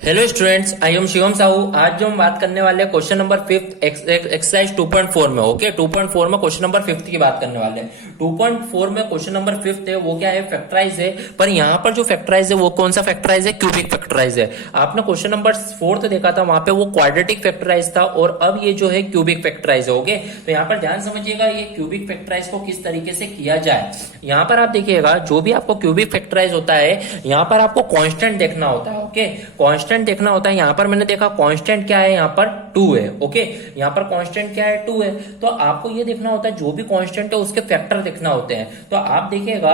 Hello students, I am Shivam Sahu. आज जो हम बात करने वाले हैं क्वेश्चन नंबर 5 एक्सरसाइज 2.4 में। ओके, 2.4 में क्वेश्चन नंबर 5 की बात करने वाले हैं। 2.4 में क्वेश्चन नंबर 5 है, वो क्या है? फैक्टराइज है। पर यहाँ पर जो फैक्टराइज है वो कौन सा फैक्टराइज है? क्यूबिक फैक्टराइज है। आपने क्वेश्चन नंबर 4 देखा था, वहां पे वो क्वाड्रेटिक फैक्टराइज था और अब ये जो है क्यूबिक फैक्टराइज है। ओके, तो यहाँ पर ध्यान समझिएगा ये क्यूबिक फैक्टराइज को किस तरीके से किया जाए। यहाँ पर आप देखिएगा, जो भी आपको क्यूबिक फैक्टराइज होता है, यहाँ पर आपको कांस्टेंट देखना होता है। ओके, कांस्टेंट देखना होता है। यहाँ पर मैंने देखा कांस्टेंट क्या है, यहाँ पर 2 है। ओके, यहाँ पर कांस्टेंट क्या है? 2 है। तो आपको ये देखना होता है जो भी कांस्टेंट है उसके फैक्टर देखना होते हैं। तो आप देखिएगा,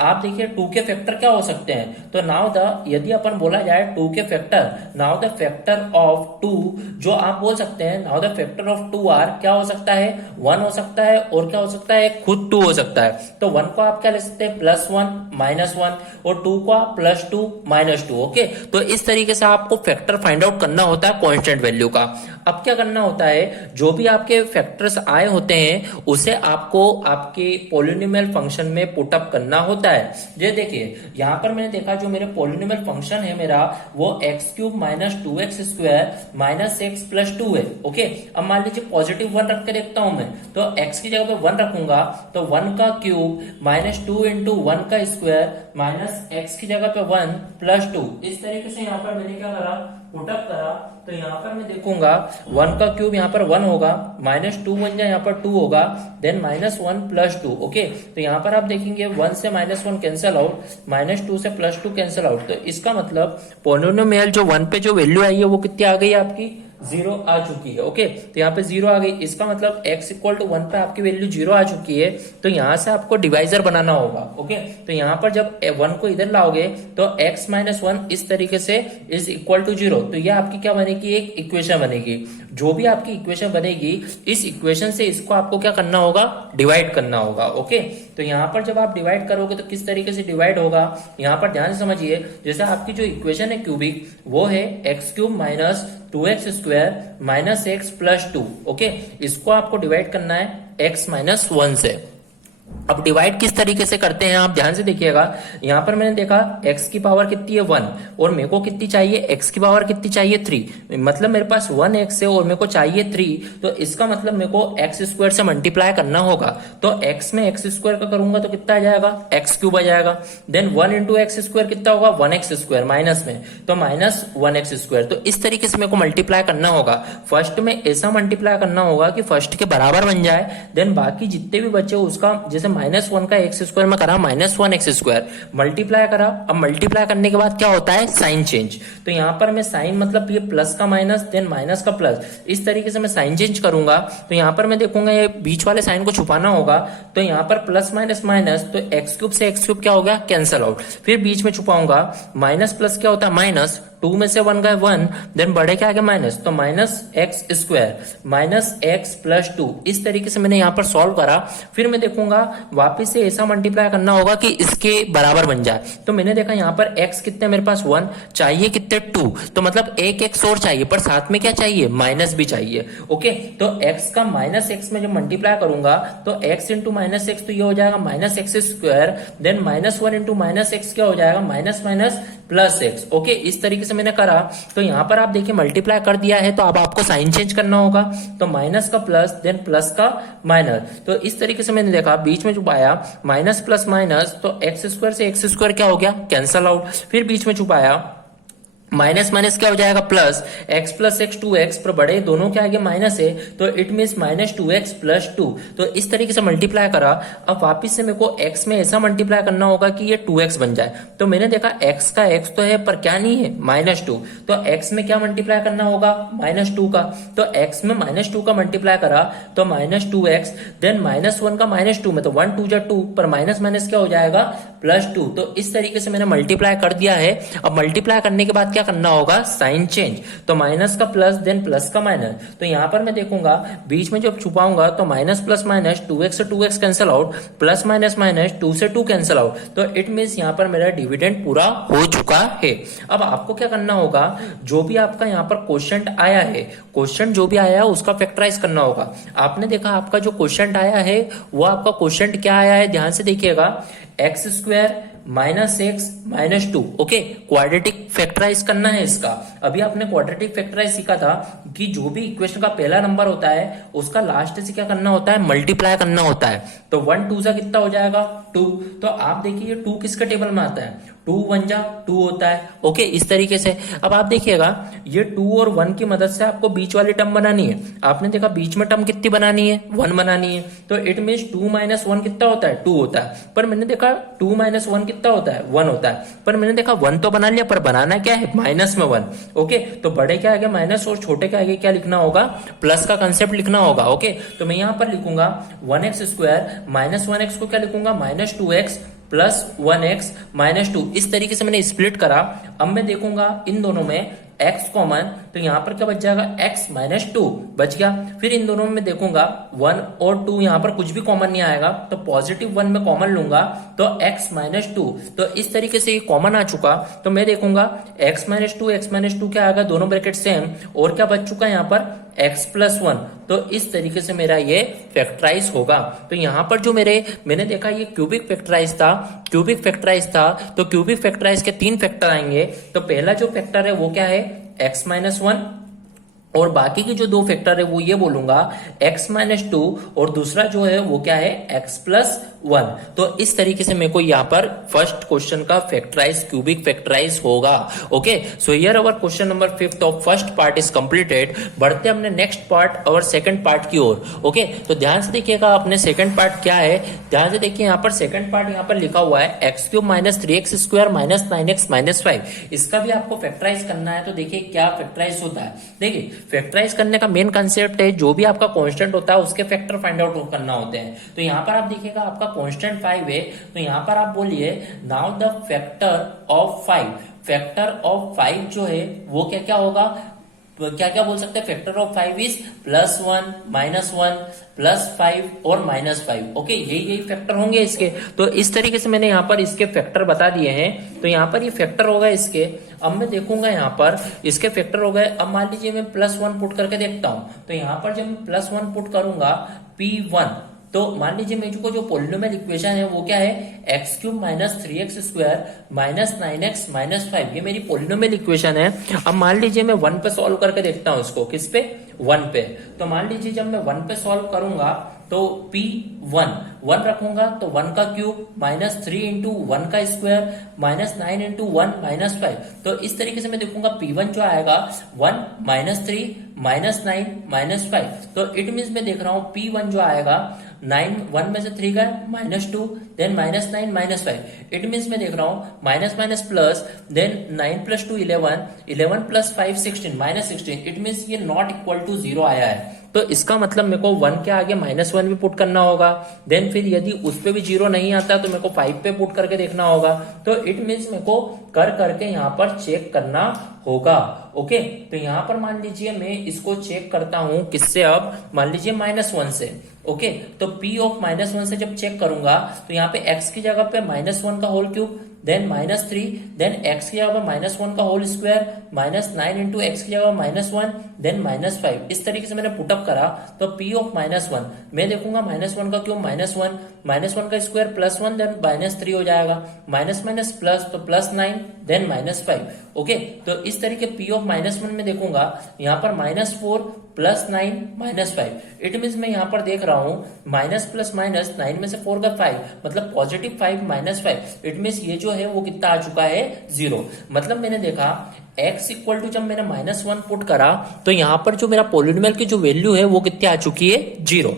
आप देखिए 2 के फैक्टर क्या हो सकते हैं। तो नाउ द, यदि अपन बोला जाए 2 के factor, now the factor of 2, जो आप बोल सकते हैं now the factor of 2 are क्या हो सकता है? 1 हो सकता है और क्या हो सकता है? खुद 2 हो सकता है। तो 1 को आप क्या ले सकते हैं? +1 -1, और 2 को आप +2 -2। ओके, तो इस तरीके से आपको फैक्टर फाइंड आउट करना होता है कांस्टेंट वैल्यू का। अब क्या करना होता है, जो भी आपके फैक्टर्स आए होते हैं उसे आपको आपके पॉलिनोमियल फंक्शन में पुट अप करना होता है। ये देखिए, यहां पर मैंने देखा जो मेरे पॉलिनोमियल फंक्शन है मेरा, वो x³ - 2x² - x +2 है। ओके, अब मान लीजिए पॉजिटिव 1 रख के देखता हूं मैं, तो x की जगह पे 1 रखूंगा तो 1 का क्यूब -2 × 1 का स्क्वायर माइनस x की जगह पे 1 +2। इस तरीके से यहाँ पर मैंने क्या करा, पुटअप करा। तो यहाँ पर मैं देखूंगा 1 का क्यूब यहाँ पर 1 होगा, -2 बन जाए यहाँ पर 2 होगा, देन -1 +2। ओके, तो यहाँ पर आप देखेंगे 1 से -1 कैंसिल आउट, -2 से +2 कैंसिल आउट। तो इसका मतलब पॉलिनोमियल जो 1 पे जो वैल्यू आई है वो कितनी आ गई आपकी? 0 आ चुकी है। ओके, तो यहाँ पे 0 आ गई। इसका मतलब x = 1 पे आपकी वैल्यू 0 आ चुकी है। तो यहाँ से आपको डिवाइजर बनाना होगा। ओके, तो यहाँ पर जब 1 को इधर लाओगे तो x - 1 इस तरीके से इज इक्वल टू 0। तो ये आपकी क्या बनेगी? एक इक्वेशन बनेगी। जो भी आपकी इक्वेशन बनेगी, इस इक्वेशन से इसको आपको क्या करना होगा? डिवाइड करना होगा। ओके, तो यहाँ पर जब आप डिवाइड करोगे तो किस तरीके से डिवाइड होगा, यहाँ पर ध्यान से समझिए। जैसे आपकी जो इक्वेशन है क्यूबिक, वो है x³ - 2x² - x +2। ओके, इसको आपको डिवाइड करना है x - 1 से। अब डिवाइड किस तरीके से करते हैं आप ध्यान से देखिएगा। यहां पर मैंने देखा x की पावर कितनी है? 1, और मेरे को कितनी चाहिए? x की पावर कितनी चाहिए? 3। मतलब मेरे पास 1x है और मेरे को चाहिए 3। तो इसका मतलब मेरे को x² से मल्टीप्लाई करना होगा। तो x में x² का करूंगा तो कितना आ जाएगा? x³ आ जाएगा। देन 1 × x² कितना होगा? 1x², माइनस में तो -1x²। तो इस तरीके से मेरे को मल्टीप्लाई करना होगा। फर्स्ट में ऐसा मल्टीप्लाई करना होगा कि फर्स्ट के बराबर बन जाए, देन बाकी जितने भी बचे उसका, जैसे -1 का x² में करा, -1x² मल्टीप्लाई करा। अब मल्टीप्लाई करने के बाद क्या होता है? Sign change. तो यहां पर मैं साइन, मतलब ये प्लस का माइनस, देन माइनस का प्लस, इस तरीके से मैं साइन चेंज करूंगा। तो यहां पर मैं देखूंगा ये बीच वाले साइन को छुपाना होगा। तो यहां पर प्लस माइनस माइनस, तो x³ से x³ क्या हो गया? Cancel out. फिर बीच में छुपाऊंगा, माइनस प्लस क्या होता है? माइनस, 2 में से 1 गए 1, देन बढ़े क्या आ गया? माइनस, तो -x² - x +2। इस तरीके से मैंने यहाँ पर सॉल्व करा। फिर मैं देखूंगा वापस से ऐसा मल्टीप्लाई करना होगा कि इसके बराबर बन जाए। तो मैंने देखा यहाँ पर x कितने मेरे पास? 1 चाहिए, कितने? 2। तो मतलब एक x और चाहिए, पर साथ में क्या चाहिए? माइनस भी चाहिए। ओके, तो x का -x में जब मल्टीप्लाई करूंगा तो x × -x, तो ये हो जाएगा -x², देन -1 × -x क्या हो जाएगा? Minus minus plus x। Okay, इस तरीके से मैंने करा। तो यहां पर आप देखिए मल्टीप्लाई कर दिया है, तो अब आपको साइन चेंज करना होगा। तो माइनस का प्लस, देन प्लस का माइनस। तो इस तरीके से मैंने देखा बीच में जो आया माइनस प्लस माइनस, तो x² से x² क्या हो गया? Cancel out. फिर बीच में छुपाया, माइनस माइनस क्या हो जाएगा? प्लस, x + x 2x, पर बड़े दोनों क्या आगे माइनस है, तो इट मीन्स -2x + 2। तो इस तरीके से मल्टीप्लाई करा। अब वापिस से मेरे को x में ऐसा मल्टीप्लाई करना होगा कि ये 2x बन जाए। तो मैंने देखा x का x तो है पर क्या नहीं है? -2। तो x में क्या मल्टीप्लाई करना होगा? -2 का। तो x में -2 का मल्टीप्लाई करा तो -2x, देन -1 का -2 में, तो 1 2 जा 2, पर माइनस माइनस क्या हो जाएगा? +2। तो इस तरीके से मैंने मल्टीप्लाई कर दिया है। अब मल्टीप्लाई करने के बाद क्या करना होगा? Sign change. तो माइनस का प्लस, देन प्लस का माइनस। तो यहां पर मैं देखूंगा बीच में जब छुपाऊंगा तो माइनस प्लस माइनस, 2x से 2x cancel out, plus minus minus, 2 से 2 कैंसिल आउट। तो इट मीन्स यहां पर मेरा डिविडेंड पूरा हो चुका है। अब आपको क्या करना होगा, जो भी आपका यहाँ पर क्वेश्चन आया है, क्वेश्चन जो भी आया है उसका फैक्टराइज करना होगा। आपने देखा आपका जो क्वेश्चन आया है वो आपका क्वेश्चन क्या आया है, ध्यान से देखिएगा, x² -x-2। Okay, quadratic factorise करना है इसका। अभी आपने क्वाड्रेटिक फैक्टराइज सीखा था कि जो भी इक्वेशन का पहला नंबर होता है उसका लास्ट से क्या करना होता है, मल्टीप्लाई करना होता है। तो 1 2 सा कितना हो जाएगा, 2। तो आप देखिए 2 किसके टेबल में आता है, 2 1 जा 2 होता है। ओके, इस तरीके से अब आप देखिएगा ये 2 और 1 की मदद से आपको बीच वाली टर्म बनानी है। आपने देखा बीच में टर्म कितनी बनानी है, 1 बनानी है। तो इट मीन्स 2 - 1 कितना होता है, 2 होता है। पर मैंने देखा 2 - 1 कितना होता है, 1 होता है। पर मैंने देखा 1 तो बना लिया, पर बनाना क्या है, माइनस में 1। ओके, तो बड़े के आगे माइनस और छोटे के आगे क्या लिखना होगा, प्लस का कंसेप्ट लिखना होगा। ओके, तो मैं यहां पर लिखूंगा 1x² - 1x को क्या लिखूंगा, -2x प्लस 1x -2। इस तरीके से मैंने स्प्लिट करा। अब मैं देखूंगा इन दोनों में x कॉमन, तो यहां पर क्या बच जाएगा, x -2 बच गया। फिर इन दोनों में देखूंगा 1 और 2, यहां पर कुछ भी कॉमन नहीं आएगा, तो +1 में कॉमन लूंगा तो x -2। तो इस तरीके से ये कॉमन आ चुका। तो मैं देखूंगा x -2 क्या आएगा, दोनों ब्रैकेट सेम, और क्या बच चुका है यहाँ पर x + 1। तो इस तरीके से मेरा ये फैक्टराइज होगा। तो यहाँ पर जो मैंने देखा ये क्यूबिक फैक्टराइज था, तो क्यूबिक फैक्टराइज के 3 फैक्टर आएंगे। तो पहला जो फैक्टर है वो क्या है, x - 1, और बाकी के जो 2 फैक्टर है वो ये बोलूंगा x -2, और दूसरा जो है वो क्या है, x + 1। तो इस तरीके से मेरे को यहाँ पर फर्स्ट क्वेश्चन का फैक्टराइज, क्यूबिक फैक्टराइज होगा। Okay, so here our question number 5 of first part is completed. बढ़ते हमने नेक्स्ट पार्ट और सेकंड पार्ट की ओर। ओके, तो ध्यान से देखिएगा अपने सेकंड पार्ट क्या है, ध्यान से देखिए यहाँ पर सेकंड पार्ट यहाँ पर लिखा हुआ है x³ - 3x² - 9x - 5। इसका भी आपको फैक्टराइज करना है। तो देखिए क्या फैक्टराइज होता है। देखिए फैक्टराइज करने का मेन कंसेप्ट है, जो भी आपका कांस्टेंट होता है उसके फैक्टर फाइंड आउट करना होते हैं। तो यहाँ पर आप देखिएगा आपका कांस्टेंट 5 है, तो यहाँ पर आप बोलिए now the factor of 5। Factor of 5 जो है वो क्या क्या होगा, क्या क्या बोल सकते हैं, फैक्टर ऑफ 5 इज +1 -1 +5 और -5। ओके, यही फैक्टर होंगे इसके। तो इस तरीके से मैंने यहाँ पर इसके फैक्टर बता दिए हैं। तो यहाँ पर ये फैक्टर होगा इसके। अब मैं देखूंगा यहाँ पर इसके फैक्टर हो गए। अब मान लीजिए मैं +1 पुट करके देखता हूँ। तो यहाँ पर जब मैं +1 पुट करूंगा P1, तो मान लीजिए मेरे को जो पोलिनोमियल इक्वेशन है वो क्या है, x³ - 3x² - 9x - 5। ये मेरी पोलिनोमियल इक्वेशन है। अब मान लीजिए मैं 1 पे सॉल्व करके देखता हूँ इसको, किस पे, 1 पे। तो मान लीजिए जब मैं 1 पे सॉल्व करूंगा तो P1 1 रखूंगा तो 1 का क्यूब -3 × 1 का स्क्वायर -9 × 1 -5। तो इस तरीके से मैं देखूंगा P1 जो आएगा 1 -3 -9 -5। तो इट मीन्स मैं देख रहा हूं P1 जो आएगा 9, 1 में से 3 गए -2, देन -9 -5। इट मीन्स मैं देख रहा हूं minus minus plus, then 9 + 2 11, 11 + 5 16 -16। It means ये नॉट इक्वल टू 0 आया है। तो इसका मतलब मेरे को 1 के आगे -1 भी पुट करना होगा। देन फिर यदि उस पे भी 0 नहीं आता तो मेरे को 5 पे पुट करके देखना होगा। तो इट मीन्स मेरे को कर करके यहाँ पर चेक करना होगा। ओके, तो यहाँ पर मान लीजिए मैं इसको चेक करता हूं किससे, अब मान लीजिए -1 से। ओके, तो P ऑफ -1 से जब चेक करूंगा तो यहाँ पे x की जगह पे -1 का whole cube, then -3, then x की जगह पे -1 का होल स्क्वायर, -9 × x की जगह -1, देन -5। इस तरीके से मैंने पुटअप करा तो P ऑफ -1 मैं देखूंगा -1 का क्यूब -1, -1 का स्क्वायर +1, देन -3 हो जाएगा, माइनस माइनस प्लस तो +9, देन -5। ओके, तो इस तरीके P ऑफ -1 में देखूंगा यहाँ पर -4 +9 -5। इट मीन्स मैं यहाँ पर देख रहा हूँ माइनस प्लस माइनस 9 में से 4 का 5, मतलब +5 -5। इट मीन्स ये जो है वो कितना आ चुका है, 0। मतलब मैंने देखा x इक्वल टू, जब मैंने -1 पुट करा तो यहाँ पर जो मेरा पोलिनोमियल की जो वैल्यू है वो कितनी आ चुकी है, 0।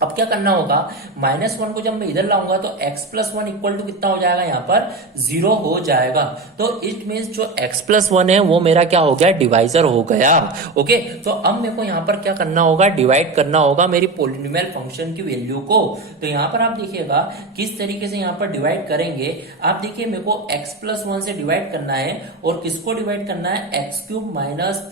अब क्या करना होगा, -1 को जब मैं इधर लाऊंगा तो x + 1 इक्वल टू कितना हो जाएगा, यहाँ पर 0 हो जाएगा। तो इट मीन्स जो x + 1 है वो मेरा क्या हो गया, डिवाइजर हो गया। ओके, तो अब मेरे को यहाँ पर क्या करना होगा, डिवाइड करना होगा मेरी पोलिनोमियल फंक्शन की वैल्यू को। तो यहाँ पर आप देखिएगा किस तरीके से यहाँ पर डिवाइड करेंगे। आप देखिए मेरे को x + 1 से डिवाइड करना है, और किसको डिवाइड करना है, x³ -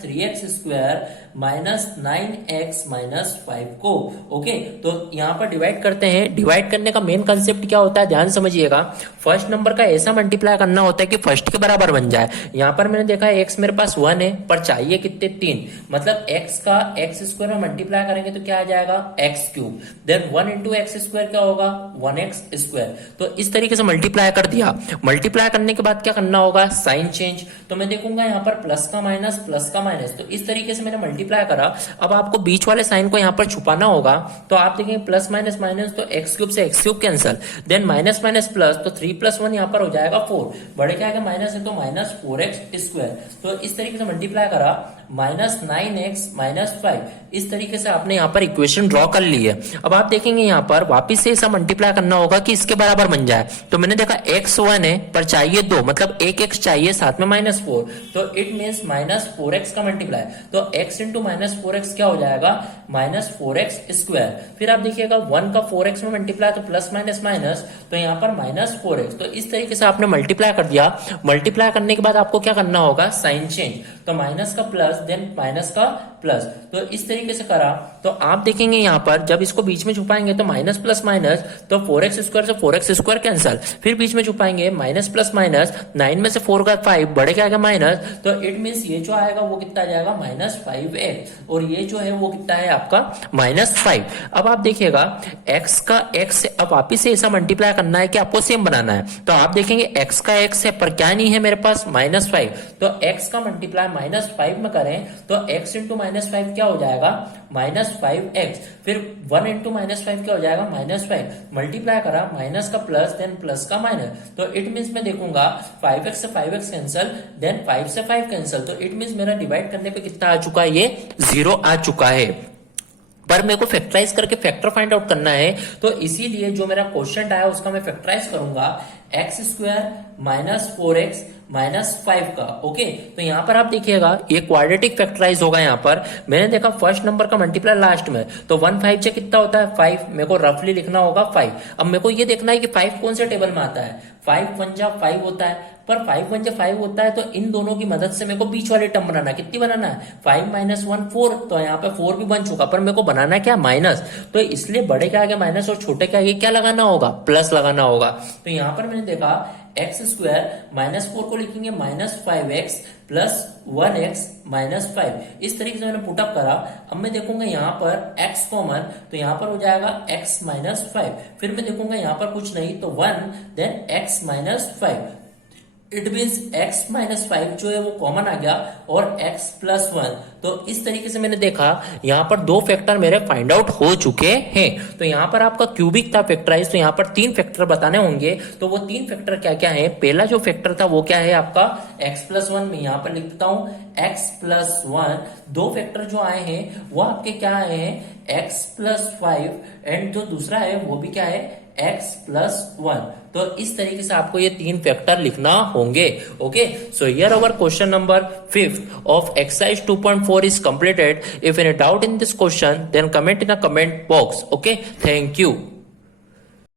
3x² - 9x - 5 को। ओके, तो यहाँ पर डिवाइड करते हैं। डिवाइड करने का मेन कंसेप्ट क्या होता है, ध्यान समझिएगा। फर्स्ट नंबर का ऐसा मल्टीप्लाई करना होता है कि फर्स्ट के बराबर बन जाए। यहाँ पर मैंने देखा एक्स मेरे पास 1 है, पर चाहिए कितने 3, मतलब एक्स का एक्स स्क्वायर में मल्टीप्लाई करेंगे तो क्या आ जाएगा x cube. Then 1 into x square क्या होगा 1x स्क्वायर। तो इस तरीके से मल्टीप्लाई कर दिया। मल्टीप्लाई करने के बाद क्या करना होगा, साइन चेंज। तो मैं देखूंगा यहाँ पर प्लस का माइनस, प्लस का माइनस, तो इस तरीके से मैंने मल्टीप्लाई करा। अब आपको बीच वाले साइन को यहाँ पर छुपाना होगा, तो आप देखेंगे प्लस माइनस माइनस, तो एक्स क्यूब से x cube cancel, then minus minus plus, तो 3 + 1 यहाँ पर हो जाएगा 4, बड़े क्या आएगा माइनस है तो माइनस 4x स्क्वायर। तो इस तरीके से मल्टीप्लाई करा, माइनस 9x माइनस 5, इस तरीके से आपने यहाँ पर इक्वेशन ड्रॉ कर ली है। अब आप देखेंगे यहाँ पर वापिस से ऐसा मल्टीप्लाई करना होगा कि इसके बराबर बन जाए। तो मैंने देखा x 1 है पर चाहिए 2, मतलब एक x चाहिए, साथ में -4, तो इट मीन्स -4x का मल्टीप्लाई, तो x इंटू -4x क्या हो जाएगा -4x स्क्वायर। फिर आप देखिएगा 1 का 4x में मल्टीप्लाई, तो प्लस माइनस माइनस, तो यहाँ पर -4x। तो इस तरीके से आपने मल्टीप्लाई कर दिया। मल्टीप्लाई करने के बाद आपको क्या करना होगा, साइन चेंज, तो माइनस का प्लस, देन माइनस का प्लस, तो इस तरीके से करा। तो आप देखेंगे यहाँ पर जब इसको बीच में छुपाएंगे तो माइनस प्लस माइनस, तो 4x स्क्वायर से 4x स्क्वायर कैंसल, फिर बीच में छुपाएंगे माइनस प्लस माइनस, 9 में से 4 का 5, बड़े क्या आएगा माइनस, तो इट मीन्स ये जो आएगा वो कितना आ जाएगा -5x, और ये जो है वो कितना है आपका -5। अब आप देखिएगा x का x से अब वापिस से ऐसा मल्टीप्लाई करना है कि आपको सेम बनाना है। तो आप देखेंगे x का x है पर क्या नहीं है मेरे पास -5, तो x का मल्टीप्लाई -5 में करें तो x इंटू -5 क्या हो जाएगा -5x, फिर 1 इंटू -5 क्या हो जाएगा -5, मल्टीप्लाई करा, माइनस का प्लस, देन प्लस का माइनस, तो इट मीन्स मैं देखूंगा 5x से 5x कैंसल, देन 5 से 5 कैंसल, तो इट मीन्स मेरा डिवाइड करने पे कितना आ चुका है, ये 0 आ चुका है। पर मेरे को फैक्टराइज करके फैक्टर फाइंड आउट करना है, तो इसीलिए जो मेरा क्वेश्चन आया उसका मैं फैक्टराइज करूंगा, x स्क्वायर -4x -5 का। ओके, तो यहाँ पर आप देखिएगा ये क्वाड्रेटिक फैक्टराइज होगा। यहाँ पर मैंने देखा फर्स्ट नंबर का मल्टीप्लाई लास्ट में, तो 1 5 से कितना होता है 5, मेरे को रफली लिखना होगा 5। अब मेरे को ये देखना है कि 5 कौन से टेबल में आता है, 5 1 जा 5 होता है, पर 5 1 जा 5 होता है, तो इन दोनों की मदद से मेरे को बीच वाले टर्म बनाना है। कितनी बनाना है 5 - 1 4, तो यहाँ पे 4 भी बन चुका, पर मेरे को बनाना है क्या माइनस, तो इसलिए बड़े के आगे माइनस और छोटे के आगे क्या लगाना होगा, प्लस लगाना होगा। तो यहाँ पर मैंने देखा x स्क्वायर -4 को लिखेंगे -5x प्लस 1x -5, इस तरीके से मैंने पुटअप करा। अब मैं देखूंगा यहाँ पर x कॉमन, तो यहाँ पर हो जाएगा x -5, फिर मैं देखूंगा यहाँ पर कुछ नहीं तो 1, then x -5, it means x -5 जो है वो कॉमन आ गया, और x + 1, तो इस तरीके से मैंने देखा यहाँ पर 2 फैक्टर मेरे फाइंड आउट हो चुके हैं। तो यहाँ पर आपका क्यूबिक था फैक्टराइज, तो यहाँ पर 3 फैक्टर बताने होंगे। तो वो 3 फैक्टर क्या क्या है, पहला जो फैक्टर था वो क्या है आपका x + 1, मैं यहाँ पर लिख देता हूँ x + 1। 2 फैक्टर जो आए हैं वो आपके क्या आए हैं x + 5, एंड जो दूसरा है वो भी क्या है x + 1। तो इस तरीके से आपको ये 3 फैक्टर लिखना होंगे। Okay, so here our question number 5 of exercise 2.4 is completed. If any doubt in this question, then comment in a comment box. Okay, thank you.